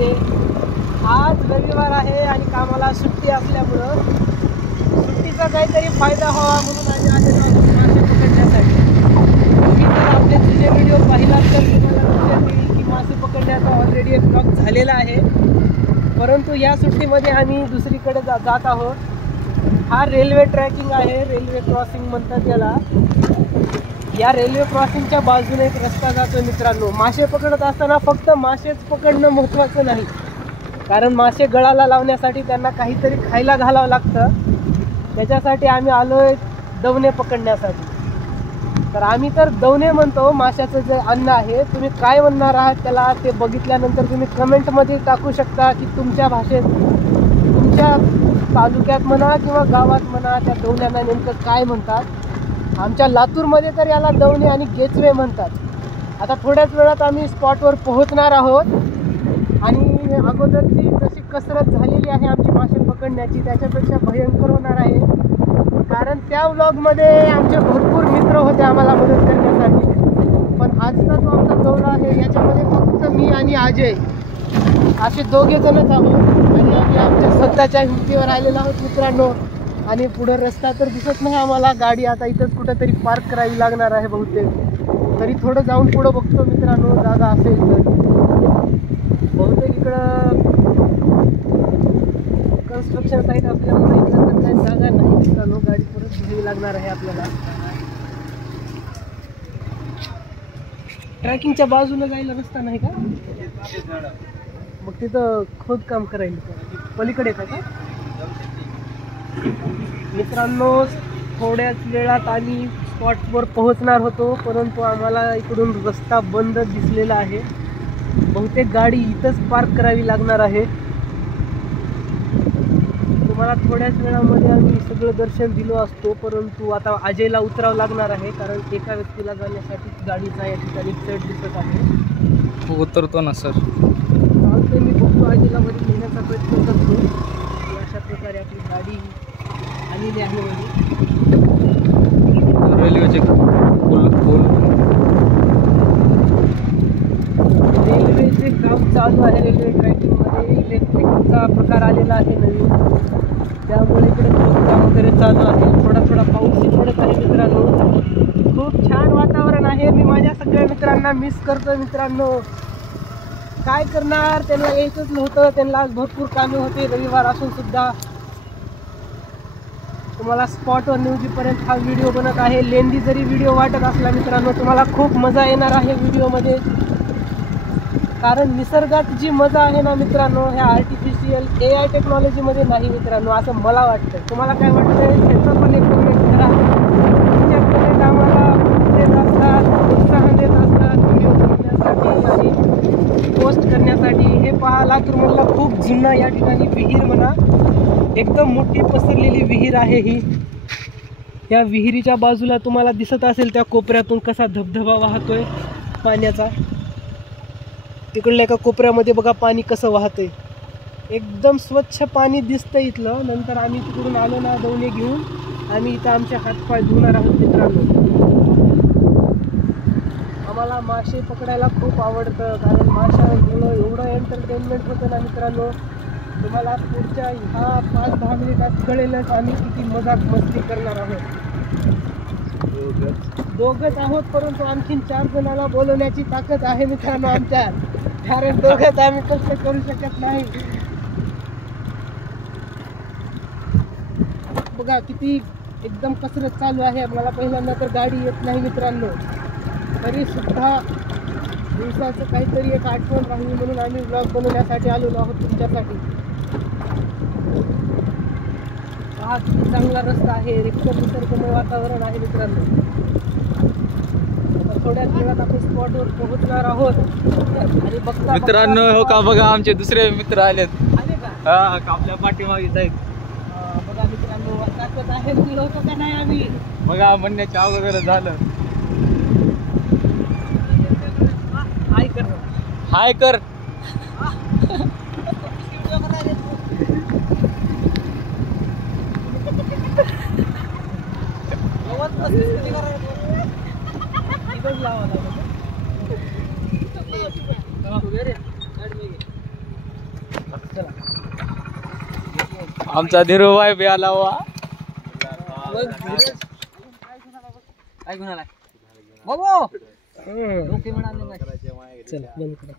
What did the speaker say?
मध्ये आज रविवार आहे आणि कामाला सुट्टी असल्यामुळं सुट्टीचा काहीतरी फायदा व्हावा म्हणून आम्ही आलेलो आहोत मासे पकडण्यासाठी. तुम्ही जर आपले जुने व्हिडिओ पाहिलात तर तुम्हाला लक्षात येईल की मासे पकडण्याचा ऑलरेडी एक ब्लॉग झालेला आहे. परंतु या सुट्टीमध्ये आम्ही दुसरीकडे जात आहोत. हा रेल्वे ट्रॅकिंग आहे, रेल्वे क्रॉसिंग म्हणतात याला. या रेल्वे क्रॉसिंगच्या बाजूने एक रस्ता जातो मित्रांनो. मासे पकडत असताना फक्त मासेच पकडणं महत्त्वाचं नाही, कारण मासे गळाला लावण्यासाठी त्यांना काहीतरी खायला घालावं लागतं. त्याच्यासाठी आम्ही आलोय दवणे पकडण्यासाठी. तर आम्ही तर दवणे म्हणतो, माशाचं जे अन्न आहे. तुम्ही काय म्हणणार आहात त्याला ते बघितल्यानंतर तुम्ही कमेंटमध्ये टाकू शकता की तुमच्या भाषेत, तुमच्या तालुक्यात म्हणा किंवा गावात म्हणा, त्या दवण्यांना नेमकं काय म्हणतात. आमच्या लातूरमध्ये तर याला दवणे आणि गेचवे म्हणतात. आता थोड्याच वेळात आम्ही स्पॉटवर पोहोचणार आहोत आणि अगोदरची जशी कसरत झालेली आहे आमची मासे पकडण्याची त्याच्यापेक्षा भयंकर होणार आहे. कारण त्या व्लॉगमध्ये आमचे भरपूर मित्र होते आम्हाला मदत करण्यासाठी. पण आजचा जो आमचा दौरा आहे याच्यामध्ये फक्त मी आणि अजय असे दोघे जणच आहोत आणि आम्ही आमच्या स्वतःच्या हिमतीवर आलेलो आहोत मित्रांनो. आणि पुढे रस्ता तर दिसत नाही आम्हाला. गाडी आता इथंच कुठंतरी पार्क करावी लागणार आहे बहुतेक. तरी थोडं जाऊन पुढं बघतो मित्रांनो, जागा असेल तर. बहुतेक इकडं कन्स्ट्रक्शन साईट असल्यामुळे इकडं तर काही जागा नाही मित्रांनो. गाडी परत घ्यावी लागणार आहे आपल्याला. ट्रॅकिंगच्या बाजूला जायला रस्ता नाही का? मग तिथं खोदकाम करायला पलीकडे का? मित्रांनो, थोड्याच वेळात आम्ही स्पॉटवर पोहोचणार होतो, परंतु आम्हाला इकडून रस्ता बंद दिसलेला आहे. बहुतेक गाडी इथंच पार्क करावी लागणार आहे. तुम्हाला थोड्याच वेळामध्ये आम्ही सगळं दर्शन दिलो असतो, परंतु आता अजयला उतरावं लागणार आहे कारण एका व्यक्तीला जाण्यासाठी गाडीचा या ठिकाणी चढ दिसत आहे. उतरतो ना सर. चालते, मी बघतो अजयला मध्ये नेण्याचा प्रयत्न करतो. अशा प्रकारे आपली गाडी आलेली आहे. रेल्वेचे रेल्वेचे काम चालू आहे. रेल्वे ट्रॅकिंगमध्ये इलेक्ट्रिकचा प्रकार आलेला आहे नवीन, त्यामुळे इकडे काम वगैरे चालू आहे. थोडा थोडा पाऊस पडत आहे मित्रांनो. खूप छान वातावरण आहे. मी माझ्या सगळ्या मित्रांना मिस करतो मित्रांनो. काय करणार, त्यांना यायचंच नव्हतं. त्यांना आज भरपूर कामे होते रविवार असून सुद्धा. तुम्हाला स्पॉटवर न्यूजीपर्यंत हा व्हिडिओ बनत आहे. लेंदी जरी व्हिडिओ वाटत असला मित्रांनो, तुम्हाला खूप मजा येणार आहे व्हिडिओमध्ये. कारण निसर्गात जी मजा आहे ना मित्रांनो, ह्या आर्टिफिशियल AI टेक्नॉलॉजीमध्ये नाही मित्रांनो, असं मला वाटतं. तुम्हाला काय वाटतं त्याचं पण एक कमेंट करा. तुमच्या कमेंट आम्हाला देत असतात, उत्साह देत असतात व्हिडिओ बनवण्यासाठी आणि पोस्ट करण्यासाठी. हे पहा, लातूरमधला खूप जुना या ठिकाणी विहीर म्हणा, एकदम मोठी पसरलेली विहीर आहे ही. या विहिरीच्या बाजूला तुम्हाला दिसत असेल त्या कोपऱ्यातून कसा धबधबा वाहतोय पाण्याचा. तिकडल्या एका कोपऱ्यामध्ये बघा पाणी कसं वाहतंय, एकदम स्वच्छ पाणी दिसतं इथलं. नंतर आम्ही तिकडून आलो ना दवणे घेऊन, आम्ही इथं आमचे हातपाय धुणार आहोत मित्रांनो. आम्हाला मासे पकडायला खूप आवडतं, कारण माशामुळं एवढं एंटरटेनमेंट होतं ना मित्रांनो. तुम्हाला पुढच्या ह्या 5-10 मिनिटात कळेलच आम्ही किती मजाक मस्ती करणार आहोत. दोघंच आहोत, परंतु आणखीन 4 जणांना बोलवण्याची ताकद आहे मित्रांनो आमच्यात. कारण दोघंच आम्ही कष्ट करू शकत नाही. बघा किती एकदम कसरत चालू आहे. मला पहिल्यांदा तर गाडी येत नाही मित्रांनो, तरी सुद्धा दिवसाचं काहीतरी एक आठवण राहील म्हणून आम्ही ब्लॉग बनवण्यासाठी आलेलो आहोत तुमच्यासाठी. हा किती चांगला रस्ता आहे, एकदम निसर्गमय वातावरण आहे मित्रांनो. थोड्याच वेळात आपण स्पॉटवर पोहोचणार आहोत. आणि बघता मित्रांनो, हो का बघा आमचे दुसरे मित्र आलेत. आले का? हा, आपल्या पाठीमागे आहेत. बघा मित्रांनो, ताकद आहे होतं का नाही आम्ही. बघा म्हणण्याच्या अगोदर झालं. हाय कर, हाय कर. चला आमचा धीरूभाई बी आला वा. काय घेऊन आलाय बाबू? चला बंद करा.